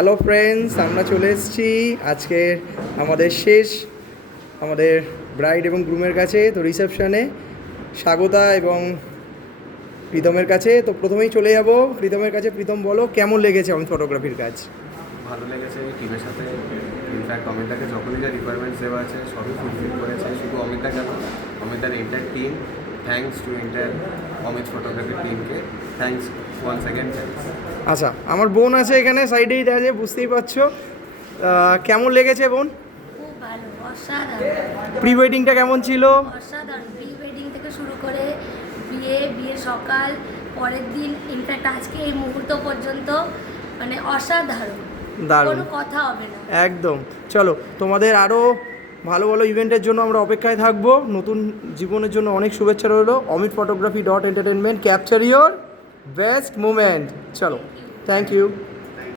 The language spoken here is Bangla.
হ্যালো ফ্রেন্ডস, আমরা চলে এসেছি আজকে আমাদের শেষ আমাদের ব্রাইড এবং গ্রুমের কাছে, তো রিসেপশনে স্বাগতা এবং প্রীতমের কাছে। তো প্রথমেই চলে যাব প্রীতমের কাছে। প্রীতম, বলো কেমন লেগেছে অমিত ফটোগ্রাফির কাজ? ভালো লেগেছে। টিমের সাথে ইনফ্যাক্ট অমিতদাকে যখনই যা রিকোয়ারমেন্টস দেওয়া আছে সবই ফুলফিল করেছে। শুধু অমিতদা কেন, অমিতদার entire team, thanks to entire Amit ফটোগ্রাফির টিমকে, থ্যাঙ্কস ওয়ান্স অ্যাগেন, থ্যাঙ্কস। আচ্ছা, আমার বোন আছে এখানে সাইডেই আছে, বুঝতেই পারছো। কেমন লেগেছে বোন? খুব ভালো, অসাধারণ। প্রি ওয়েডিংটা কেমন ছিল? অসাধারণ, প্রি ওয়েডিং থেকে শুরু করে বিয়ের সকাল, পরের দিন, ইনফ্যাক্ট আজকে এই মুহূর্ত পর্যন্ত, মানে অসাধারণ, দারুণ, কোনো কথা হবে না। একদম। চলো, তোমাদের আরও ভালো ভালো ইভেন্টের জন্য আমরা অপেক্ষায় থাকবো। নতুন জীবনের জন্য অনেক শুভেচ্ছা রইলো। Amit photography dot entertainment, capture your best moment. চলো, থ্যাংক ইউ।